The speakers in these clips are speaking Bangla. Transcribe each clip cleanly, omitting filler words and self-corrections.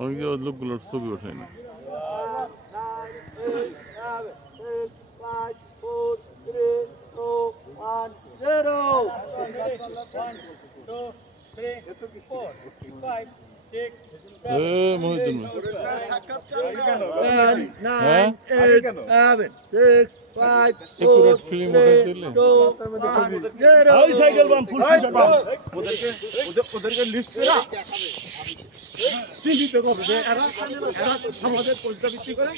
অনেকে লোকগুলোর ছবি ওঠে না। মহিউদ্দিন ফিল্ম ওদেরকে লিস্ট চিহ্নিত করবে যে এরা সমাজের পরিচয় করে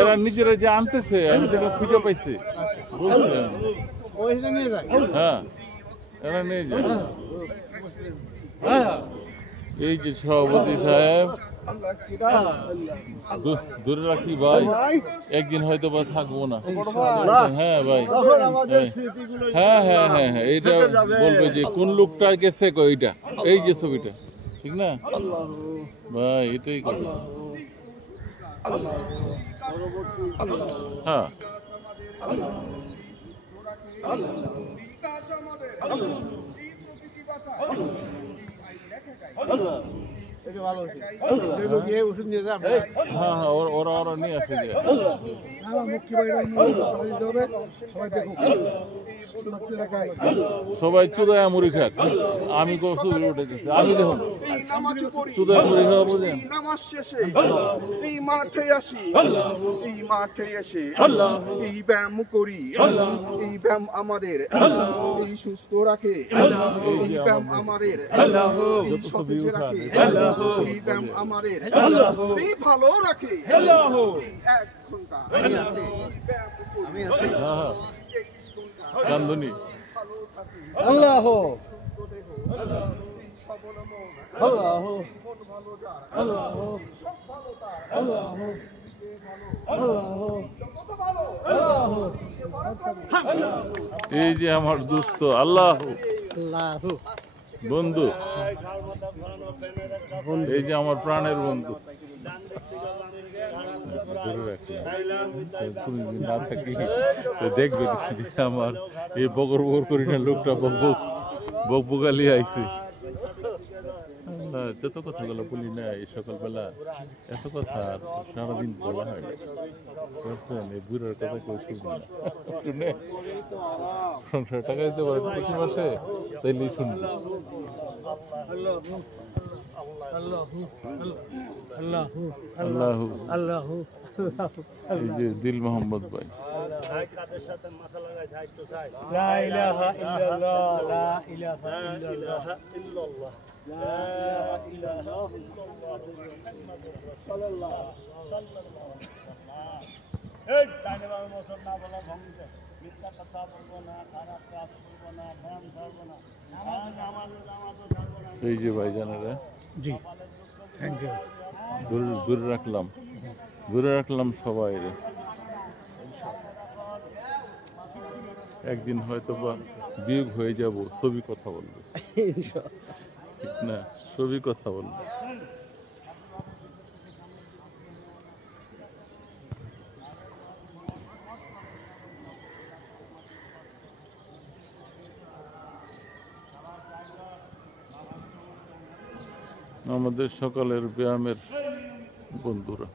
এরা নিজেরা যে আনতেছে আমি তো খুঁজে পাইছি হ্যাঁ এরা নিয়ে যায়। এই যে সভাপতি সাহেব দূরে রাখি ভাই, একদিন হয়তো বা থাকবো না। হ্যাঁ ভাই, হ্যাঁ হ্যাঁ হ্যাঁ হ্যাঁ এইটা বলবে যে কোন লোকটা গেছে এইটা, এই যে ছবিটা, ঠিক না ভাই? এটাই কথা। হ্যাঁ ওরা নিয়ে আসে যে সবাই চুদায়া মুড়ি খাক, আমি উঠেছি আমি দেখুন চুদায়া মুড়ি খাওয়া বুঝেন। এই মাঠে আসি, এই মাঠে এসে এই ব্যায়াম করি, এই ব্যায়াম আমাদের এই সুস্থ রাখে, এই ব্যায়াম আমাদের এই সতেজ রাখে, এই ব্যায়াম আমাদের এই ভালো রাখে। 1 ঘন্টা কান্দনি আল্লাহ এই যে আমার দোস্ত আল্লাহ বন্ধু, এই যে আমার প্রাণের বন্ধু। না থাকি দেখবে আমার এই বগর বগর করি না লোকটা বক বকালি আইছে। যত কথাগুলো বলি না এই সকালবেলা, এত কথা আর সারাদিন বলা হয় না, বুঝছেন? এই বুড়ার কথা কেউ শুনে সংসার টাকা দিতে পারে প্রতি মাসে, তাইলেই শুনবে। আল্লাহ এই যে দিল মোহাম্মদ ভাই, লা ইলাহা ইল্লাল্লাহ, লা ইলাহা ইল্লাল্লাহ, লা ইলাহা ইল্লাল্লাহ, মুহাম্মাদুর রাসূলুল্লাহ সাল্লাল্লাহু আলাইহি ওয়াসাল্লাম। এই তাইলে বাবা মোসর না বলা ভঙ্গ, মিথ্যা কথা বলবো না, খারাপ কাজ করবো না, ধ্যান ধরবো না, নামাজও ধরবো না। এই যে ভাইজানেরা, জি থ্যাংক ইউ। দূরে রাখলাম সবাই। একদিন হয়তো বা বিয়োগ হয়ে যাব, ছবি কথা বলবে, ঠিক না? ছবি কথা বলবে। আমাদের সকালের ব্যায়ামের বন্ধুরা,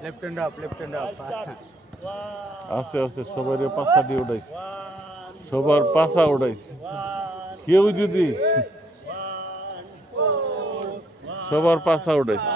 Left hand up, left hand up. আছে আছে সবাই পাশা দিয়ে উঠাইছে সবার পাশা উঠাইছে কেউ যদি সবার পাশা উঠাইছে